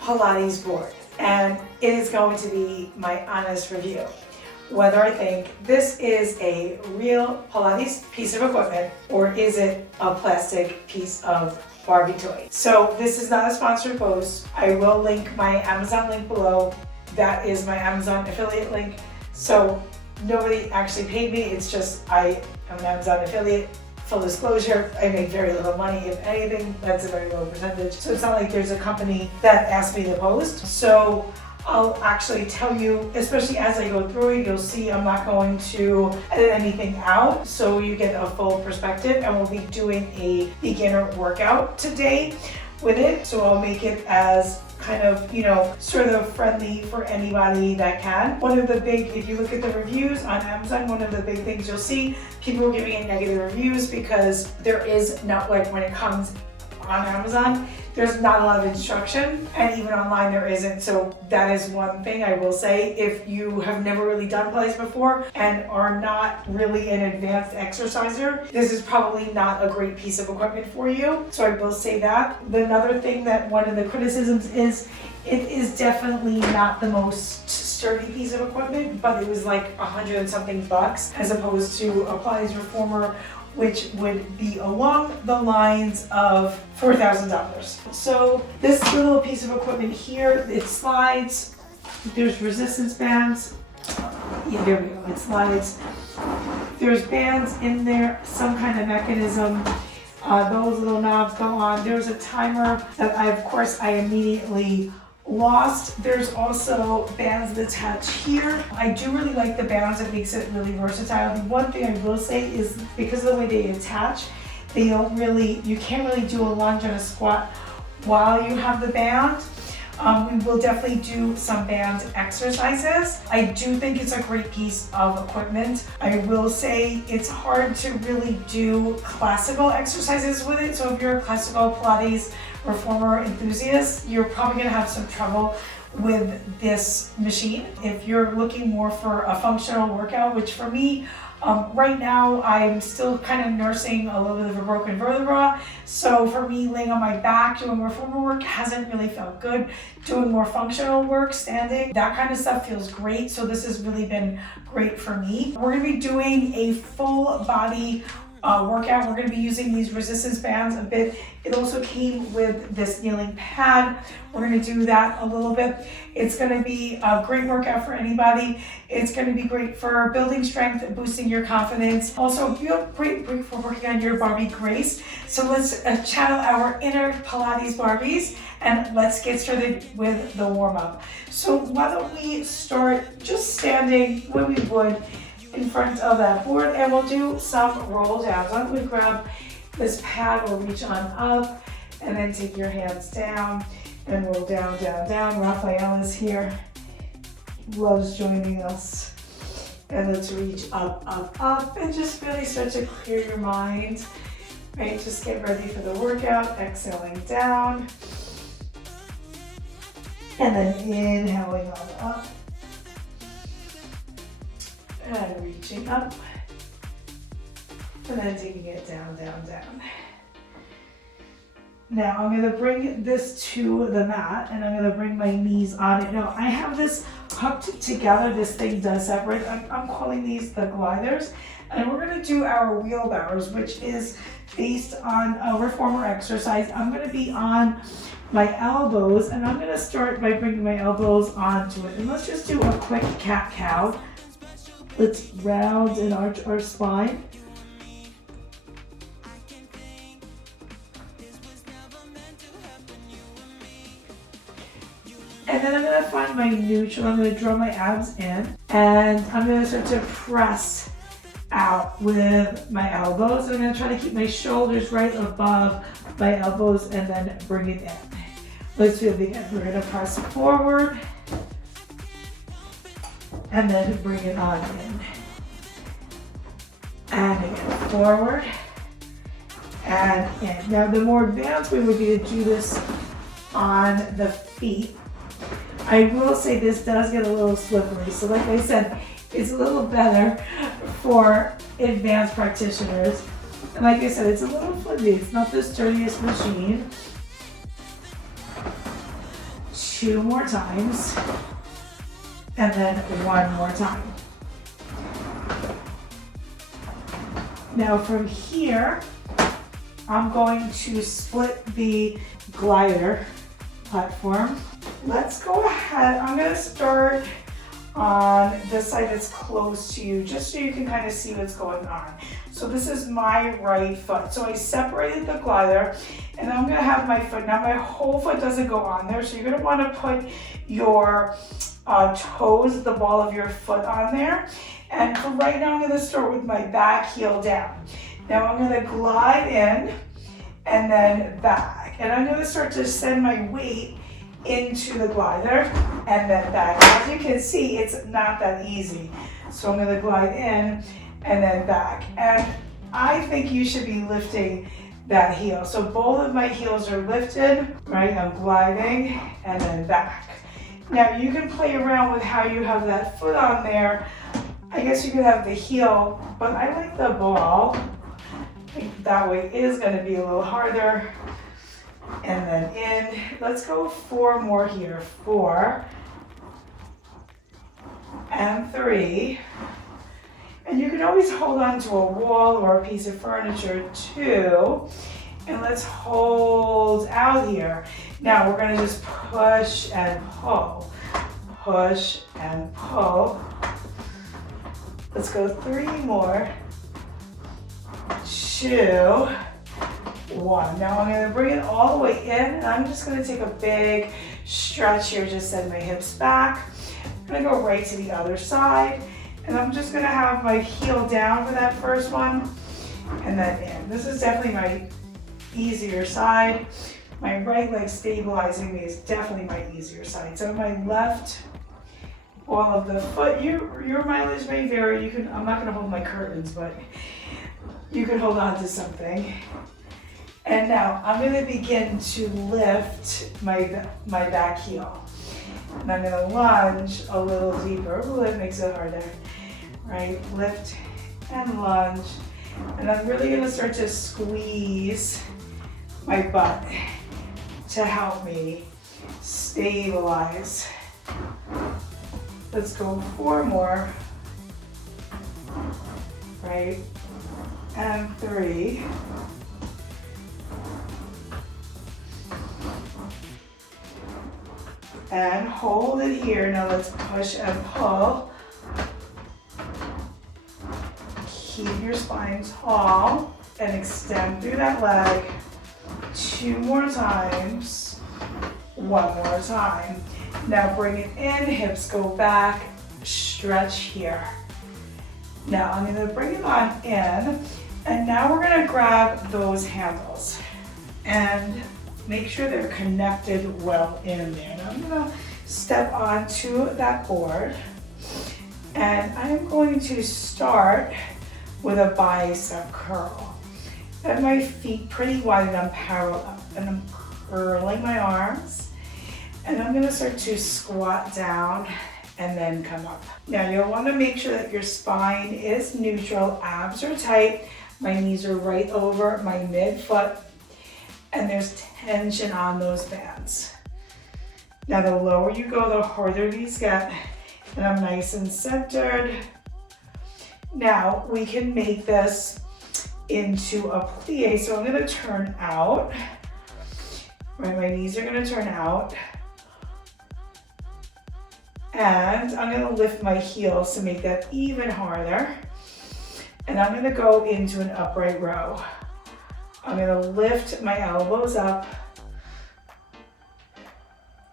Pilates board, and it is going to be my honest review. Whether I think this is a real Pilates piece of equipment or is it a plastic piece of Barbie toy. So this is not a sponsored post. I will link my Amazon link below. That is my Amazon affiliate link. So nobody actually paid me. It's just I am an Amazon affiliate. Full disclosure, I make very little money. If anything, that's a very low percentage. So it's not like there's a company that asked me to post. So I'll actually tell you, especially as I go through it, you'll see I'm not going to edit anything out, so you get a full perspective. And we'll be doing a beginner workout today with it. So I'll make it as kind of, sort of friendly for anybody that can. One of the big, if you look at the reviews on Amazon, one of the big things you'll see, people are giving it negative reviews because there is not, like when it comes on Amazon, there's not a lot of instruction, and even online there isn't. So that is one thing I will say. If you have never really done Pilates before and are not really an advanced exerciser, this is probably not a great piece of equipment for you. So I will say that. Another thing that one of the criticisms is, it is definitely not the most sturdy piece of equipment, but it was like $100 and something bucks as opposed to a Pilates reformer, which would be along the lines of $4,000. So this little piece of equipment here, it slides. There's resistance bands. Yeah, there we go, it slides. There's bands in there, some kind of mechanism. Those little knobs go on. There's a timer that I immediately lost. There's also bands that attach here. I do really like the bands. It makes it really versatile. The one thing I will say is because of the way they attach, you can't really do a lunge and a squat while you have the band. We will definitely do some band exercises. I do think it's a great piece of equipment. I will say it's hard to really do classical exercises with it. So if you're a classical Pilates reformer enthusiast, you're probably gonna have some trouble with this machine. If you're looking more for a functional workout, which for me, right now I'm still kind of nursing a little bit of a broken vertebra. So for me, laying on my back doing reformer work hasn't really felt good. Doing more functional work, standing, that kind of stuff feels great. So this has really been great for me. We're gonna be doing a full body workout. We're going to be using these resistance bands a bit. It also came with this kneeling pad. We're going to do that a little bit. It's going to be a great workout for anybody. It's going to be great for building strength, boosting your confidence. Also, great for working on your Barbie grace. So let's channel our inner Pilates Barbies and let's get started with the warm up. So why don't we start just standing where we would in front of that board, and we'll do some roll downs. I'm going to grab this pad, we'll reach on up and then take your hands down and roll down, down, down. Raphael is here, loves joining us. And let's reach up, up, up, and just really start to clear your mind. Right, just get ready for the workout, exhaling down. And then inhaling on up. And reaching up, and then taking it down, down, down. Now I'm going to bring this to the mat, and I'm going to bring my knees on it. Now I have this hooked together. This thing does separate. I'm calling these the gliders, and we're going to do our wheelbarrows, which is based on a reformer exercise. I'm going to be on my elbows, and I'm going to start by bringing my elbows onto it. And let's just do a quick cat-cow. Let's round and arch our spine. And then I'm going to find my neutral. I'm going to draw my abs in. And I'm going to start to press out with my elbows. I'm going to try to keep my shoulders right above my elbows and then bring it in. Let's do it again. We're going to press forward. And then bring it on in. And again, forward and in. Now the more advanced way would be to do this on the feet. I will say this does get a little slippery. So like I said, it's a little better for advanced practitioners. And like I said, it's a little flimsy. It's not the sturdiest machine. 2 more times, and then 1 more time. Now from here, I'm going to split the glider platform. Let's go ahead. I'm going to start on the side that's close to you, just so you can kind of see what's going on. So this is my right foot. So I separated the glider, and I'm going to have my foot. Now my whole foot doesn't go on there, so you're going to want to put your toes, the ball of your foot on there. And for right now, I'm going to start with my back heel down. Now I'm going to glide in and then back. And I'm going to start to send my weight into the glider and then back. As you can see, it's not that easy. So I'm going to glide in and then back. And I think you should be lifting that heel. So both of my heels are lifted, right? I'm gliding and then back. Now you can play around with how you have that foot on there. I guess you could have the heel, but I like the ball. I think that way is going to be a little harder. And then in. Let's go 4 more here. 4 and 3. And you can always hold on to a wall or a piece of furniture too. And let's hold out here. Now we're going to just push and pull. Push and pull. Let's go 3 more. 2, 1. Now I'm going to bring it all the way in, and I'm just going to take a big stretch here, just send my hips back. I'm going to go right to the other side, and I'm just going to have my heel down for that first one, and then in. This is definitely my easier side. My right leg stabilizing me is definitely my easier side. So my left ball of the foot, your mileage may vary. You can, I'm not going to hold my curtains, but you can hold on to something. And now I'm going to begin to lift my back heel. And I'm going to lunge a little deeper. Ooh, that makes it harder. Right? Lift and lunge. And I'm really going to start to squeeze my butt to help me stabilize. Let's go 4 more. Right? And 3. And hold it here. Now let's push and pull. Keep your spine tall and extend through that leg. 2 more times. 1 more time. Now bring it in, hips go back, stretch here. Now I'm going to bring it on in, and now we're going to grab those handles and make sure they're connected well in there. Now I'm going to step onto that board, and I'm going to start with a bicep curl. I have my feet pretty wide and I'm parallel, and I'm curling my arms, and I'm going to start to squat down and then come up. Now you'll want to make sure that your spine is neutral, abs are tight, my knees are right over my midfoot, and there's tension on those bands. Now the lower you go, the harder these get, and I'm nice and centered. Now we can make this into a plie, so I'm going to turn out. Right, my knees are going to turn out. And I'm going to lift my heels to make that even harder. And I'm going to go into an upright row. I'm going to lift my elbows up.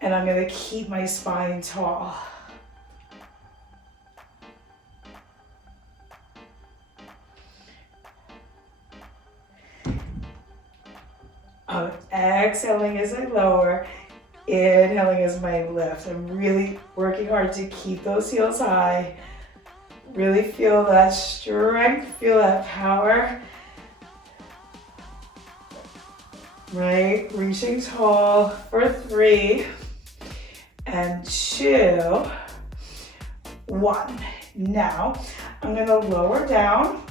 And I'm going to keep my spine tall. I'm exhaling as I lower. Inhaling as my lift. I'm really working hard to keep those heels high. Really feel that strength, feel that power. Right, reaching tall for 3 and 2, 1. Now, I'm gonna lower down,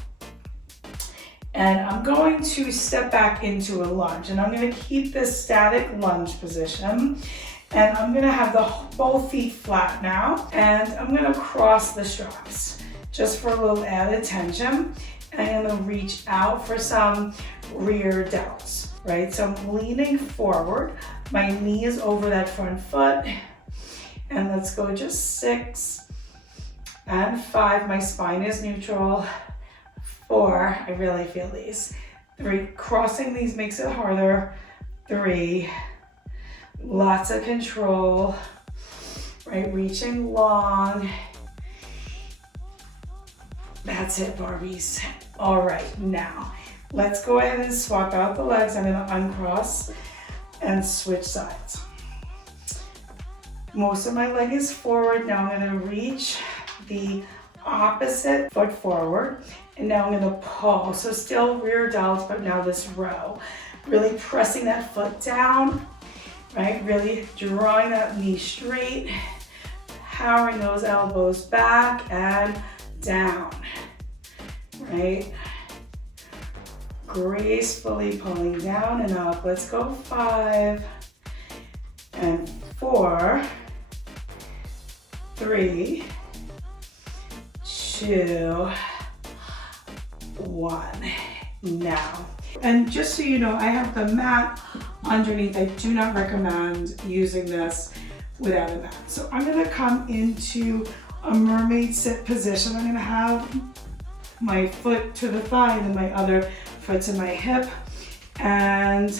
and I'm going to step back into a lunge, and I'm going to keep this static lunge position, And I'm gonna have both feet flat now, and I'm gonna cross the straps just for a little added tension. And I'm gonna reach out for some rear delts, right? So I'm leaning forward, my knee is over that front foot, and let's go just 6 and 5, my spine is neutral. 4, I really feel these. 3, crossing these makes it harder. 3, lots of control, right? Reaching long. That's it, Barbies. All right, now let's go ahead and swap out the legs. I'm gonna uncross and switch sides. Most of my leg is forward. Now I'm gonna reach the opposite foot forward, and now I'm gonna pull. So still rear delts, but now this row. Really pressing that foot down, right? Really drawing that knee straight, powering those elbows back and down, right? Gracefully pulling down and up. Let's go 5 and 4, 3, 2, 1. Now, and just so you know, I have the mat underneath. I do not recommend using this without a mat. So I'm gonna come into a mermaid sit position. I'm gonna have my foot to the thigh and then my other foot to my hip. And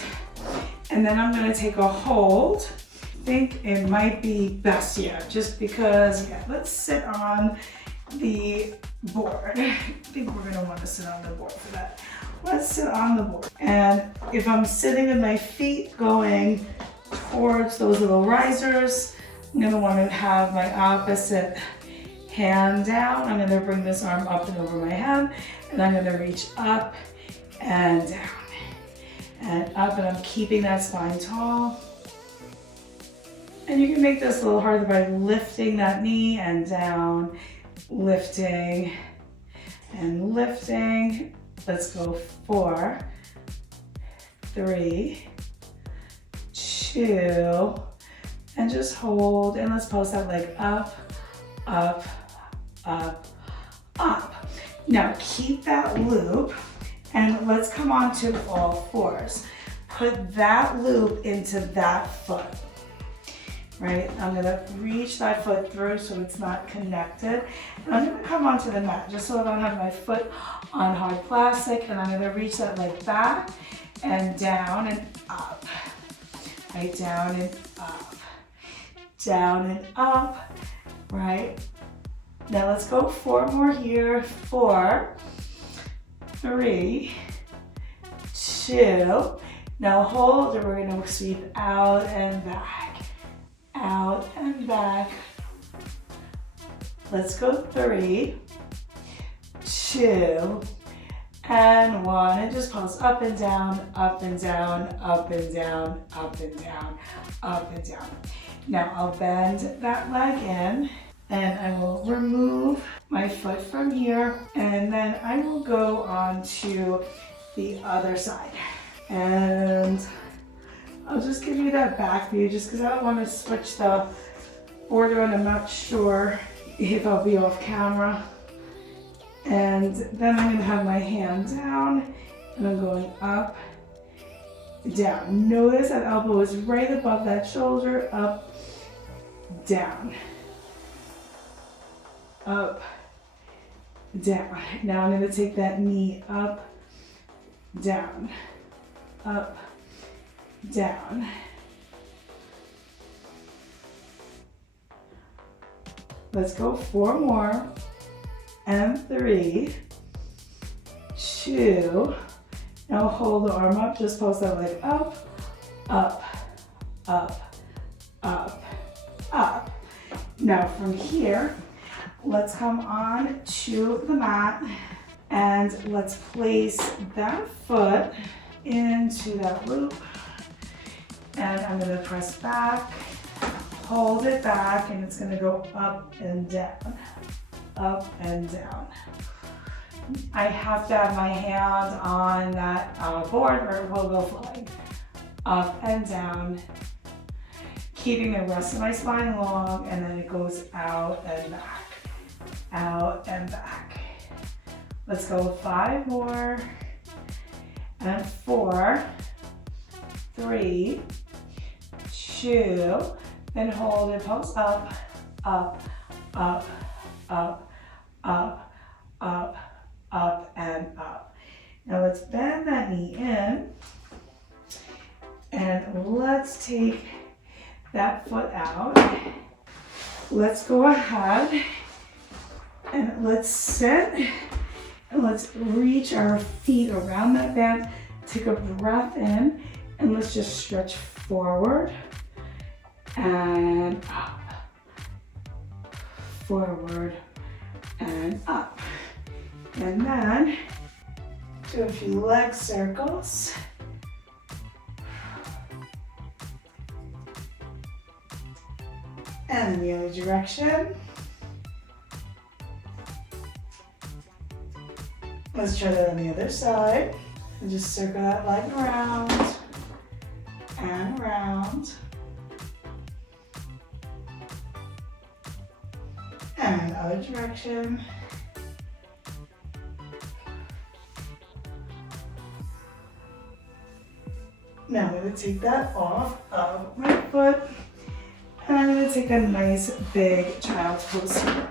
then I'm gonna take a hold. I think it might be best here, just because, yeah, let's sit on the board. I think we're gonna wanna sit on the board for that. Let's sit on the board. And if I'm sitting with my feet going towards those little risers, I'm gonna wanna have my opposite hand down. I'm gonna bring this arm up and over my head, and I'm gonna reach up and down and up, and I'm keeping that spine tall. And you can make this a little harder by lifting that knee and down, lifting and lifting. Let's go 4, 3, 2, and just hold, and let's pulse that leg up, up, up, up. Now keep that loop, and let's come on to all fours. Put that loop into that foot, right? I'm gonna reach that foot through so it's not connected. And I'm gonna come onto the mat just so I don't have my foot on hard plastic, and I'm gonna reach that leg back and down and up, right? Down and up, down and up, right? Now let's go 4 more here. 4, 3, 2. Now hold, and we're gonna sweep out and back, out and back. Let's go 3, 2, and 1. And just pulse up and down, up and down, up and down, up and down, up and down. Now I'll bend that leg in, and I will remove my foot from here, and then I will go on to the other side. And I'll just give you that back view just because I don't want to switch the order, and I'm not sure if I'll be off camera. And then I'm going to have my hand down, and I'm going up, down. Notice that elbow is right above that shoulder, up, down, up, down. Now I'm going to take that knee up, down, up, down. Let's go 4 more, and 3, 2. Now hold the arm up, just pulse that leg up, up, up, up, up. Now from here, let's come on to the mat, and let's place that foot into that loop, and I'm going to press back, hold it back, and it's going to go up and down, up and down. I have to have my hand on that board or it will go flying. Up and down, keeping the rest of my spine long, and then it goes out and back, out and back. Let's go 5 more, and 4, 3, 2, then hold it, pulse up, up, up, up, up, up, up, and up. Now let's bend that knee in, and let's take that foot out. Let's go ahead and let's sit, and let's reach our feet around that band. Take a breath in, and let's just stretch forward and up, forward and up. And then do a few leg circles. And in the other direction. Let's try that on the other side. And just circle that leg around and around. And other direction. Now I'm going to take that off of my foot, and I'm going to take a nice big child's pose here.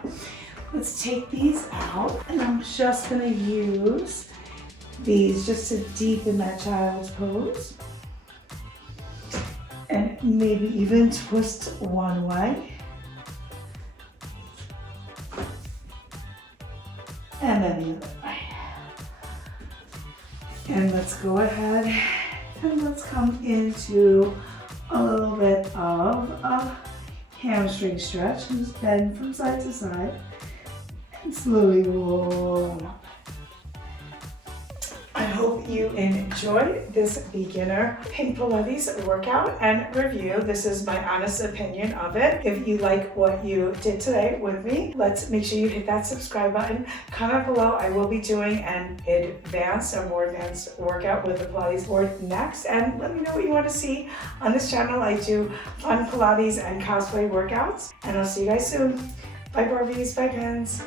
Let's take these out, and I'm just going to use these just to deepen that child's pose. And maybe even twist one way. And then the other way. And let's go ahead and let's come into a little bit of a hamstring stretch. And just bend from side to side and slowly roll up. I hope you enjoyed this beginner pink Pilates workout and review. This is my honest opinion of it. If you like what you did today with me, let's make sure you hit that subscribe button. Comment below. I will be doing a more advanced workout with the Pilates board next, and let me know what you want to see on this channel. I do fun Pilates and cosplay workouts, and I'll see you guys soon. Bye Barbies, bye Pens.